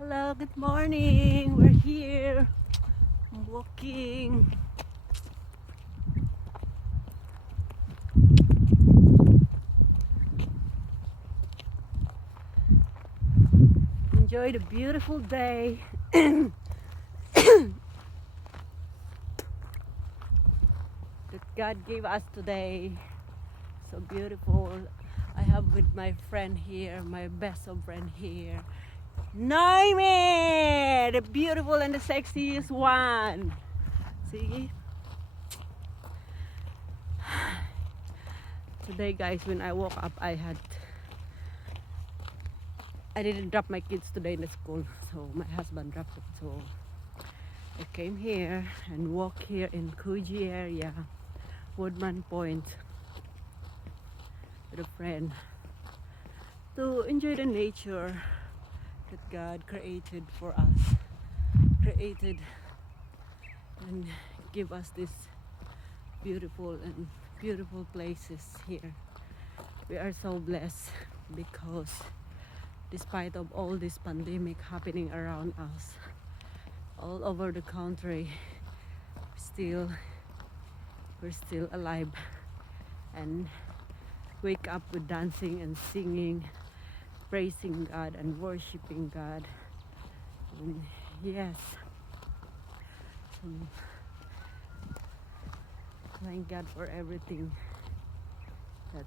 Hello, good morning. We're here. I'm walking. Enjoy the beautiful day that God gave us today. So beautiful. I have with my friend here, my best of friend here. Naime, the beautiful and the sexiest one. See? Today guys, when I woke up, I didn't drop my kids today in the school, so my husband dropped it. So I came here and walk here in Coogee area, Woodman Point, with a friend to enjoy the nature that God created for us, created and give us this beautiful places here. We are so blessed because despite of all this pandemic happening around us all over the country, we're still alive and wake up with dancing and singing, praising God and worshiping God. And yes, so thank God for everything that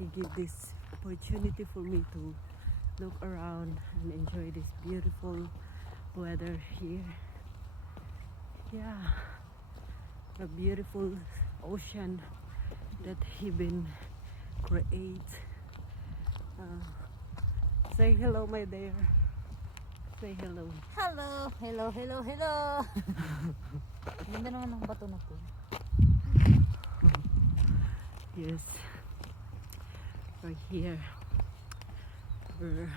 He gave this opportunity for me to look around and enjoy this beautiful weather here. Yeah, a beautiful ocean that He been create. Say hello, my dear. Say hello. Hello, hello, hello, hello. Ganda naman ng bato na to. Yes, right here. We're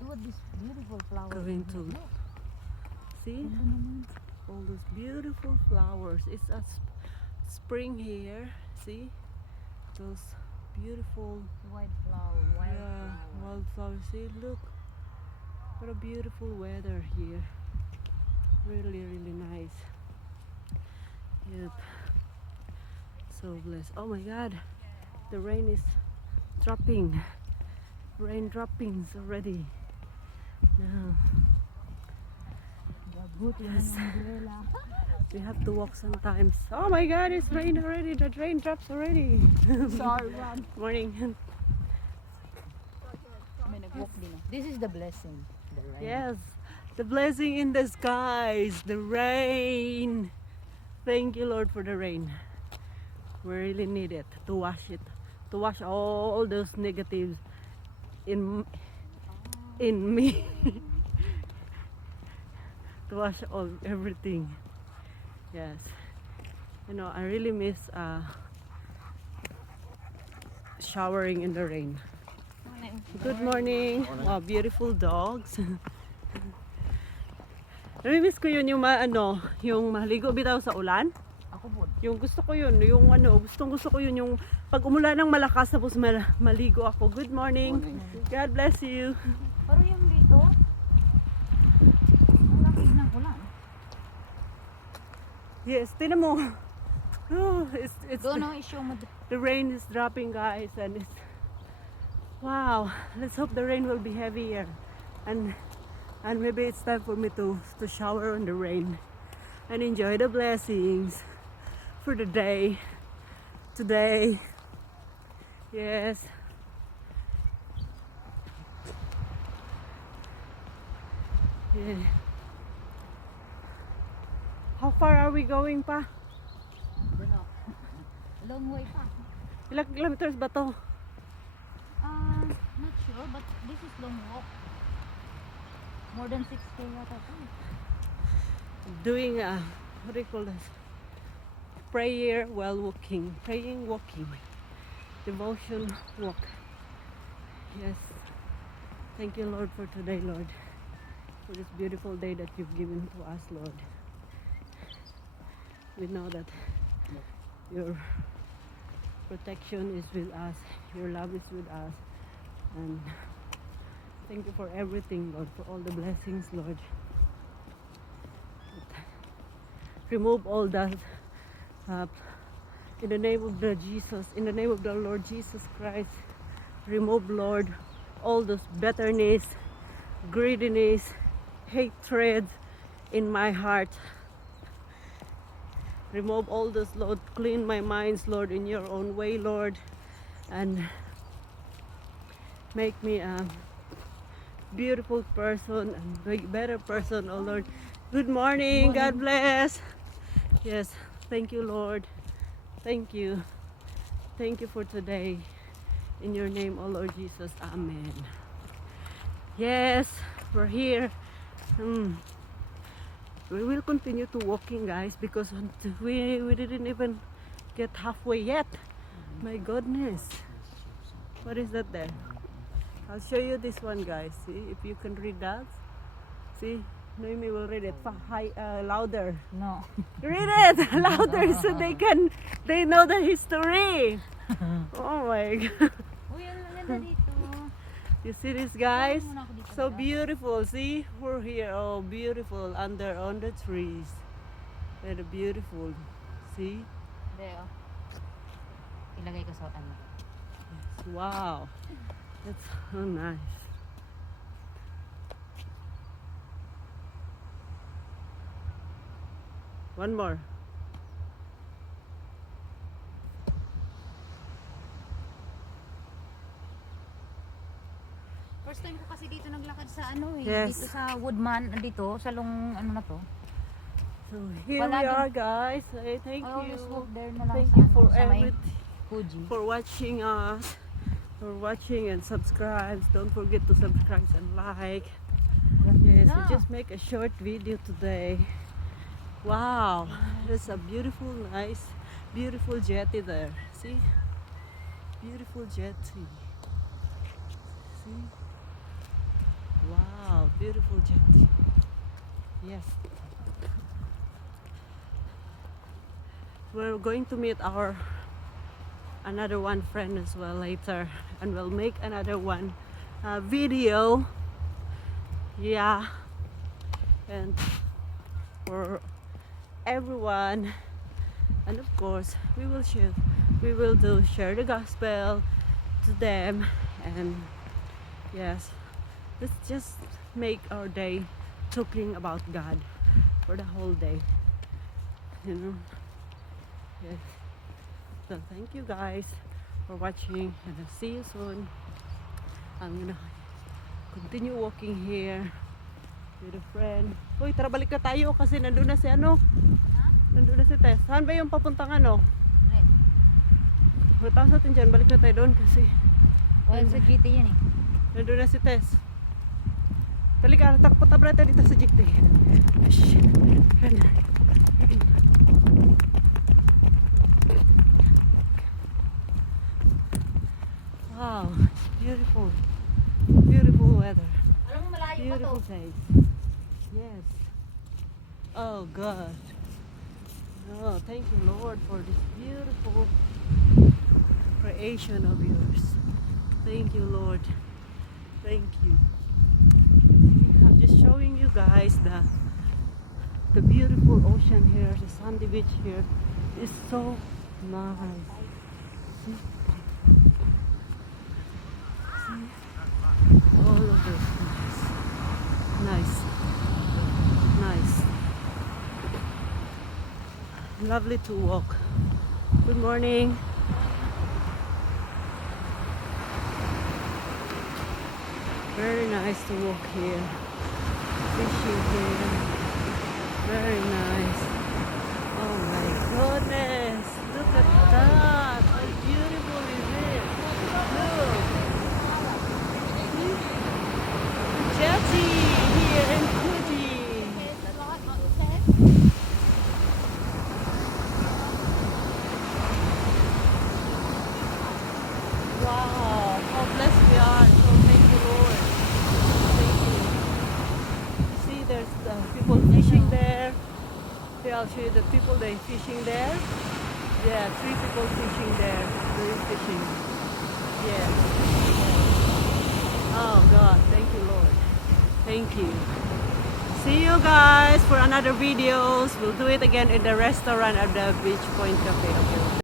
Look at this beautiful flower. going to see Ganda naman. all those beautiful flowers. It's a spring here. See those beautiful White flower, wild flower. wildflowers. See, look what a beautiful weather here. Really nice. Yep, so blessed. Oh my God, the rain is dropping. Rain droppings already now. Buti Yes. ng umbrella. We have to walk sometimes. Oh my God, it's rain already. The rain drops already. Sorry, Ron. Morning. May nag-walk din. This is the blessing. The rain. Yes, the blessing in the skies, the rain. Thank you, Lord, for the rain. We really need it to wash all those negatives in me. To wash everything. Yes, you know, I really miss showering in the rain. Good morning. Wow, beautiful dogs. Nami-miss ko yun yung yung maligo bitaw sa ulan. Ako po. Yung gusto ko yun, yung gusto ko yun yung pag umulan ng malakas tapos maligo ako. Good morning. God bless you. Pero yung dito, ang lamig ng ulan. Yes, tinan mo. Oh, it's Doon ang issue mo. the rain is dropping, guys, and it's wow. Let's hope the rain will be heavier, and maybe it's time for me to shower on the rain and enjoy the blessings for the day today. Yes. Yeah. How far are we going pa? Doon o. Long way pa. Ilang kilometers ba to? Not sure, but this is long walk. More than 6K yata to. Doing what do you call this? Prayer while walking. Praying, walking. Devotion walk. Yes. Thank you, Lord, for today, Lord. For this beautiful day that you've given to us, Lord. We know that your protection is with us. Your love is with us. And Thank you for everything, Lord, for all the blessings, Lord. Remove all that uh, in the name of the Jesus, in the name of the Lord Jesus Christ. Remove, Lord, all those bitterness, greediness, hatred in my heart. Remove all those, Lord. Clean my minds, Lord, in your own way, Lord. And make me a beautiful person and a better person, oh Lord. Good morning. God bless. Yes, thank you, Lord. Thank you. Thank you for today. In your name, oh Lord Jesus. Amen. Yes, we're here. We will continue to walking, guys, because we didn't even get halfway yet. My goodness. What is that there? I'll show you this one, guys. See if you can read that. See, Noemi will read it louder. No. Read it louder so they know the history. Oh my God. Uy, ang ganda dito. You see this, guys? Muna ako dito, So diba? beautiful. See, we're here. Oh, beautiful under on the trees. Very beautiful. See? Hindi, oh. Ilagay ko sa ano. Wow. That's so nice. One more. First time ko kasi dito naglakad sa ano eh. Yes. Dito sa Woodman, dito, sa ano na to. So here we Palagi- are, guys. Hey, thank I always you. walk there na lang Thank sa, you ano, for sa may everything. Fuji. For watching us, for watching and subscribe. Don't forget to subscribe and like. Yes, we No. just make a short video today. Wow, there's a beautiful, nice, beautiful jetty there. See, beautiful jetty. See, wow, beautiful jetty. Yes. We're going to meet our another one friend as well later, and we'll make another one video. Yeah, and for everyone, and of course we will share the gospel to them. And yes, let's just make our day talking about God for the whole day, you know. Yes. So thank you guys for watching, and I'll see you soon. I'm gonna continue walking here with a friend. Uy, tara balik na tayo kasi nandun na si ano. Ha? Nandun na si Tess. Saan ba yung papuntang ano? Red. Matapos natin dyan, balik na tayo doon kasi Well, sa GT yan eh. nandun na si Tess. Talika, takpo tabra tayo dito sa GT. Shh. Run. Wow, it's beautiful. Beautiful weather. Alam mo, malayo pa to. Beautiful place. Yes. Oh God. Oh, thank you, Lord, for this beautiful creation of yours. Thank you, Lord. Thank you. I'm just showing you guys the beautiful ocean here, the sandy beach here is so nice. See? See? All of this nice. Nice. Lovely to walk. Good morning. Very nice to walk here. Fishing here. Very nice. Oh my goodness. Look at that. How beautiful is it? Look. See? Jetty here in Fuji. Wow, how blessed we are. So thank you, Lord. Thank you. See, there's people fishing there. Okay, I'll show you the people they fishing there. Yeah, 3 people fishing there. Doing fishing. Yeah. Oh God, thank you, Lord. Thank you. See you guys for another videos. We'll do it again in the restaurant at the Beach Point Cafe. Okay.